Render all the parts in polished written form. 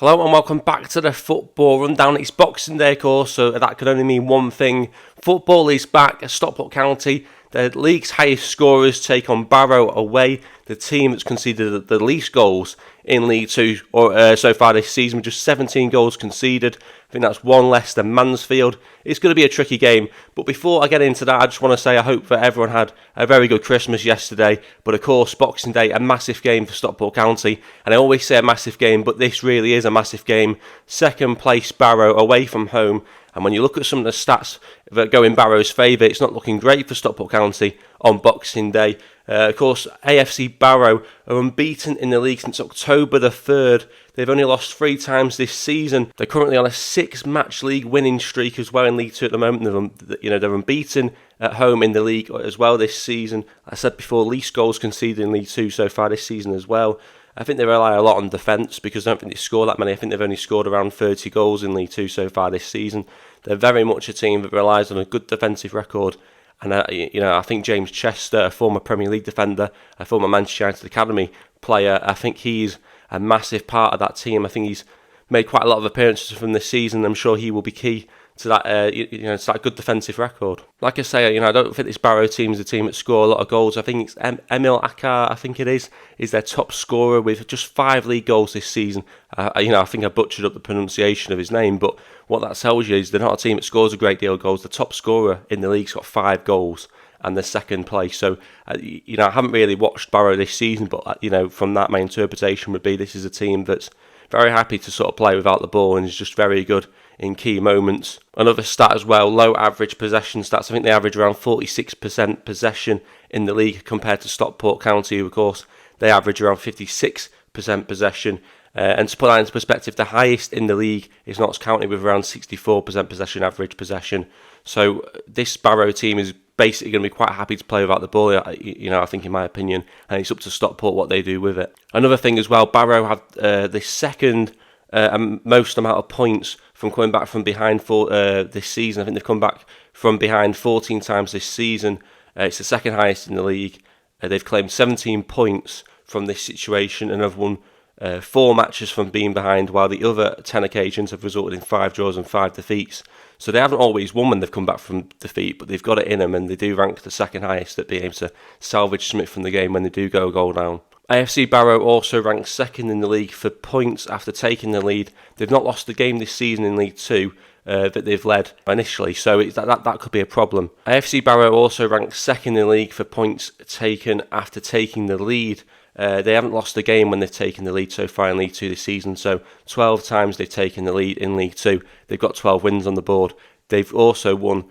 Hello and welcome back to the Football Rundown. It's Boxing Day, of course, so that could only mean one thing. Football is back at Stockport County. The league's highest scorers take on Barrow away, the team that's conceded the least goals in League Two so far this season, with just 17 goals conceded. I think that's one less than Mansfield. It's going to be a tricky game, but before I get into that, I just want to say I hope that everyone had a very good Christmas yesterday. But of course, Boxing Day, a massive game for Stockport County, and I always say a massive game, but this really is a massive game. Second place Barrow away from home. And when you look at some of the stats that go in Barrow's favour, it's not looking great for Stockport County on Boxing Day. Of course, AFC Barrow are unbeaten in the league since October the 3rd. They've only lost 3 times this season. They're currently on a 6-match league winning streak as well in League 2 at the moment. They're unbeaten at home in the league as well this season. I said before, least goals conceded in League 2 so far this season as well. I think they rely a lot on defence because I don't think they score that many. I think they've only scored around 30 goals in League 2 so far this season. They're very much a team that relies on a good defensive record. And I think James Chester, a former Premier League defender, a former Manchester United Academy player, I think he's a massive part of that team. I think he's made quite a lot of appearances from this season. I'm sure he will be key to that, to that good defensive record. Like I say, I don't think this Barrow team is a team that score a lot of goals. I think it's Emil Akar, I think it is their top scorer with just 5 league goals this season. I think I butchered up the pronunciation of his name, but what that tells you is they're not a team that scores a great deal of goals. The top scorer in the league's got 5 goals and they're second place. So, I haven't really watched Barrow this season, but, from that, my interpretation would be this is a team that's very happy to sort of play without the ball and is just very good in key moments. Another stat as well, low average possession stats. I think they average around 46% possession in the league compared to Stockport County, who of course they average around 56% possession. And to put that into perspective, the highest in the league is Notts County with around 64% possession, average possession. So this Barrow team is basically going to be quite happy to play without the ball, I think, in my opinion, and it's up to Stockport what they do with it. Another thing as well, Barrow have the second most amount of points from coming back from behind for this season. I think they've come back from behind 14 times this season. It's the second highest in the league. They've claimed 17 points from this situation and have won 4 matches from being behind, while the other 10 occasions have resulted in 5 draws and 5 defeats. So they haven't always won when they've come back from defeat, but they've got it in them, and they do rank the second highest at being able to salvage something from the game when they do go a goal down. AFC Barrow also ranks second in the league for points after taking the lead. They've not lost a game this season in League 2 that they've led initially, so that could be a problem. AFC Barrow also ranks second in the league for points taken after taking the lead. They haven't lost a game when they've taken the lead so far in League 2 this season, so 12 times they've taken the lead in League 2. They've got 12 wins on the board. They've also won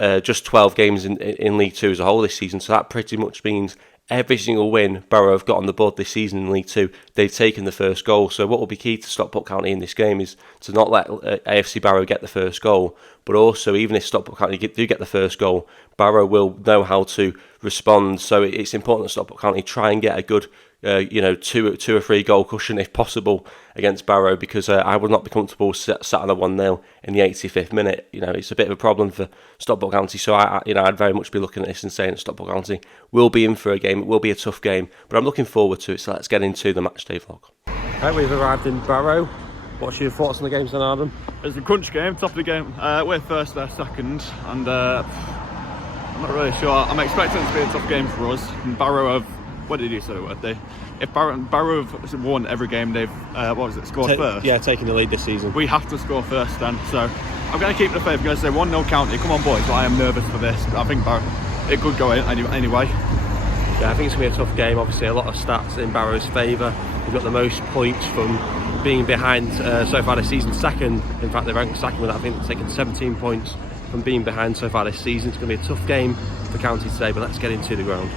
just 12 games in League 2 as a whole this season, so that pretty much means every single win Barrow have got on the board this season in League 2, they've taken the first goal. So what will be key to Stockport County in this game is to not let AFC Barrow get the first goal, but also even if Stockport County do get the first goal, Barrow will know how to respond. So it's important that Stockport County try and get a good 2 or 3 goal cushion if possible against Barrow, because I would not be comfortable sat on a 1-0 in the 85th minute. It's a bit of a problem for Stockport County, so I'd very much be looking at this and saying that Stockport County will be in for a game. It will be a tough game, but I'm looking forward to it. So let's get into the matchday vlog. Right, we've arrived in Barrow. What's your thoughts on the games then, Adam? It's a crunch game, top of the game. We're first, they're second, and I'm not really sure. I'm expecting it to be a tough game for us. And Barrow have, what did you say, were they? If Barrow have won every game, they've scored first. Yeah, taking the lead this season. We have to score first then. So I'm going to keep the faith. I'm going to say 1-0 County. Come on, boys. But I am nervous for this. I think Barrow, it could go in anyway. Yeah, I think it's going to be a tough game. Obviously, a lot of stats in Barrow's favour. They've got the most points from being behind so far this season. Second, in fact, they ranked second with that. I think they've taken 17 points from being behind so far this season. It's going to be a tough game for County today, but let's get into the ground.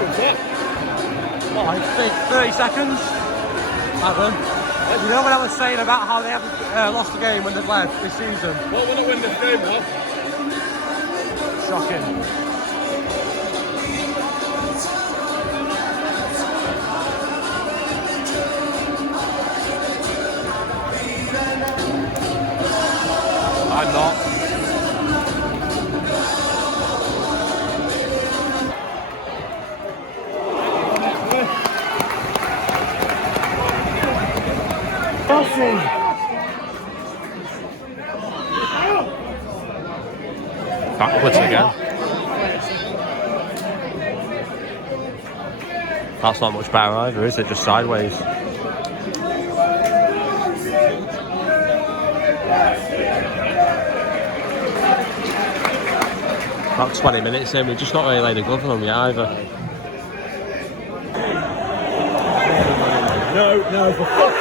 What, I think 30 seconds? Haven't. You know what I was saying about how they haven't lost a game when they've led this season? Well, we're not winning this game, though. Shocking. I'm not. Backwards again. That's not much better either, is it? Just sideways. About 20 minutes in, we've just not really laid a glove on them yet either. No, for fuck.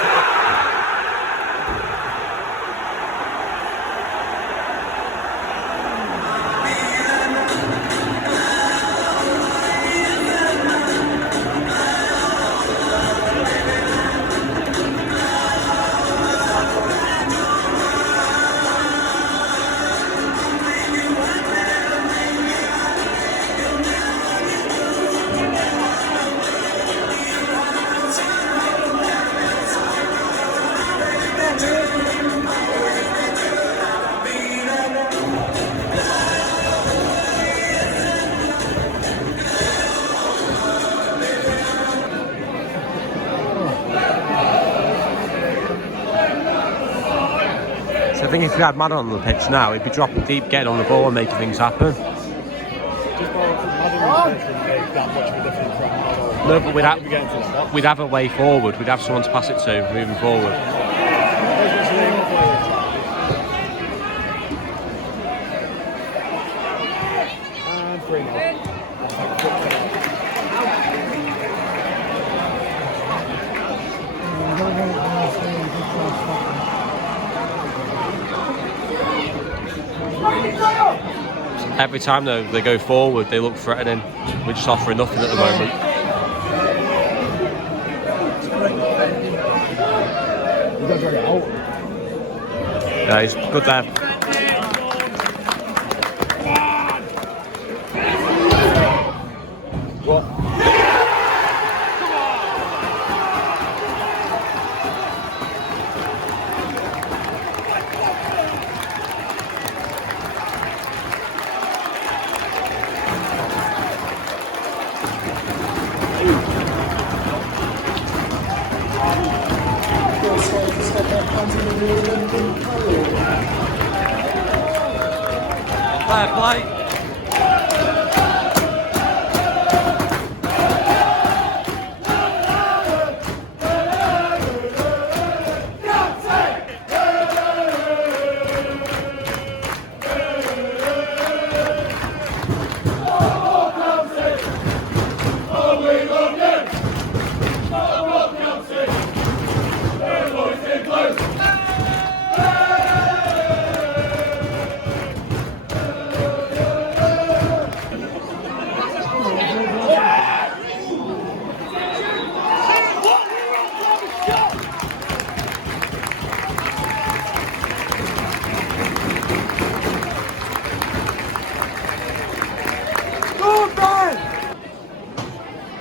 So I think if we had Madden on the pitch now, he'd be dropping deep, getting on the ball and making things happen. No, but we'd have a way forward. We'd have someone to pass it to moving forward. Every time though they go forward, they look threatening. We're just offering nothing at the moment. Yeah, he's good there. Fair play.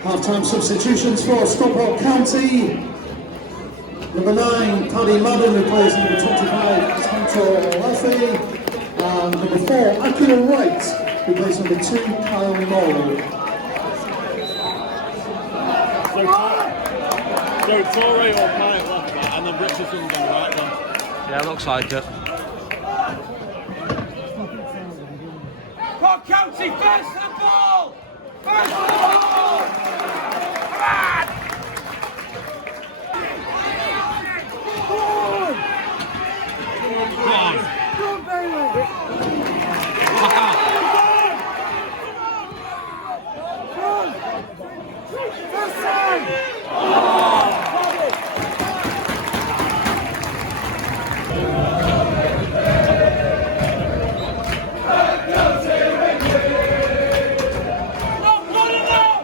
Half-time substitutions for Stockport County. Number 9, Paddy Madden, replacing number 25, Hunter Laffey. And number 4, Akira Wright, replacing number 2, Kyle Morrow. So Torre or Pyatt left back, and then Richardson's on the right then. Yeah, looks like it. Stockport County, first to the ball! First to the ball! Come on! Not good enough!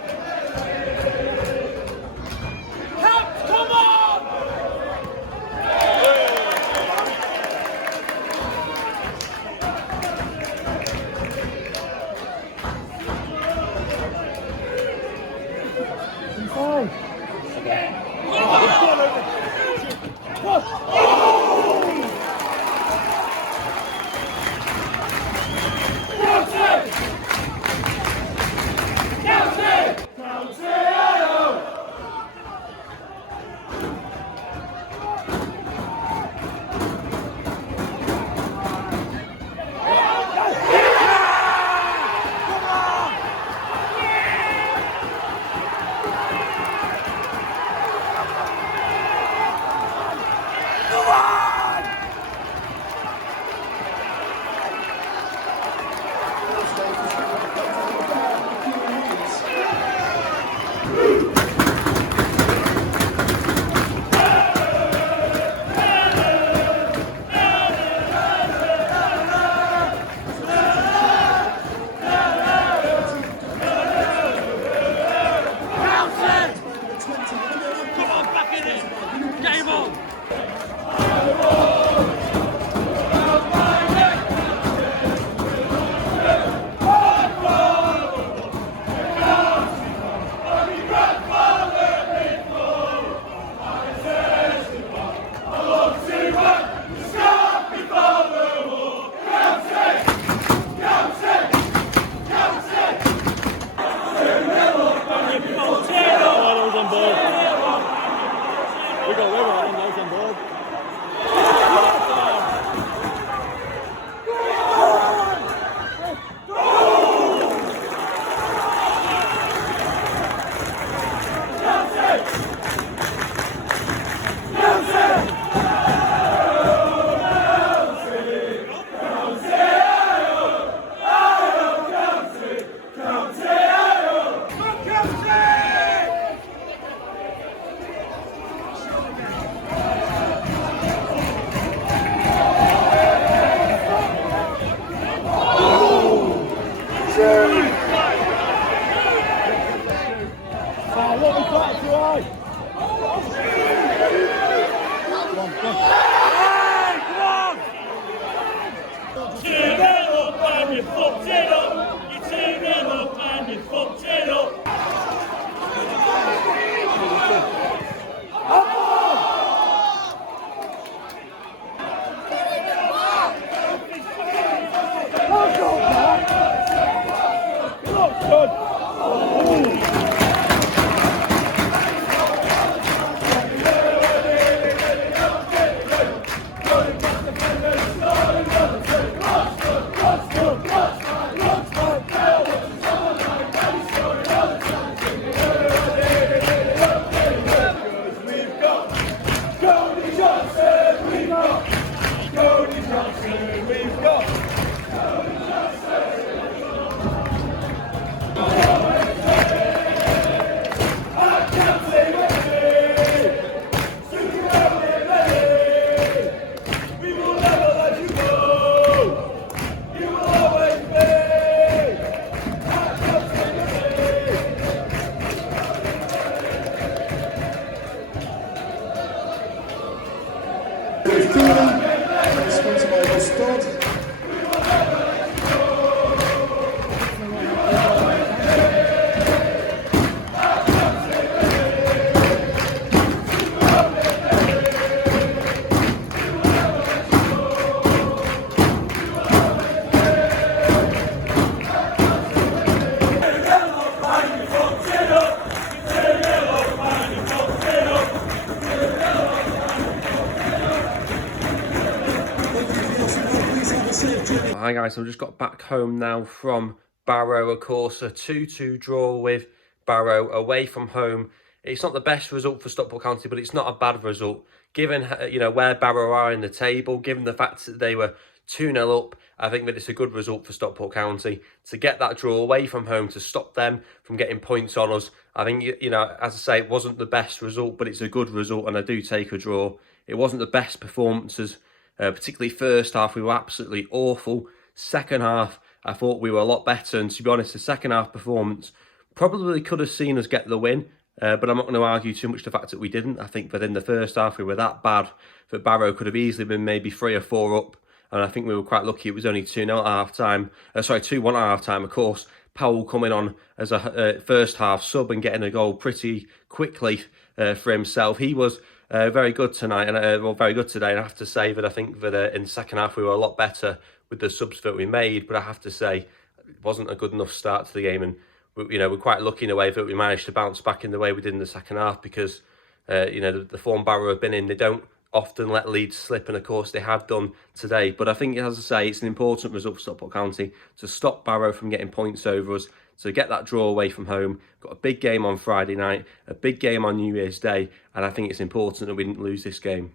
Hi guys, I've just got back home now from Barrow. Of course, a 2-2 draw with Barrow away from home. It's not the best result for Stockport County, but it's not a bad result. Given where Barrow are in the table, given the fact that they were 2-0 up, I think that it's a good result for Stockport County. To get that draw away from home, to stop them from getting points on us, I think, as I say, it wasn't the best result, but it's a good result, and I do take a draw. It wasn't the best performances, particularly first half. We were absolutely awful. Second half, I thought we were a lot better, and to be honest, the second half performance probably could have seen us get the win, but I'm not going to argue too much the fact that we didn't. I think that in the first half we were that bad that Barrow could have easily been maybe 3 or 4 up, and I think we were quite lucky it was only 2-0 at half time. 2-1 at half time, of course. Powell coming on as a first half sub and getting a goal pretty quickly for himself. He was very good tonight, and very good today. And I have to say that I think that in the second half we were a lot better with the subs that we made. But I have to say it wasn't a good enough start to the game, and we're quite lucky in a way that we managed to bounce back in the way we did in the second half, because the form Barrow have been in, they don't often let leads slip, and of course they have done today. But I think, as I say, it's an important result for Stockport County to stop Barrow from getting points over us, to get that draw away from home. Got a big game on Friday night, a big game on New Year's Day, and I think it's important that we didn't lose this game.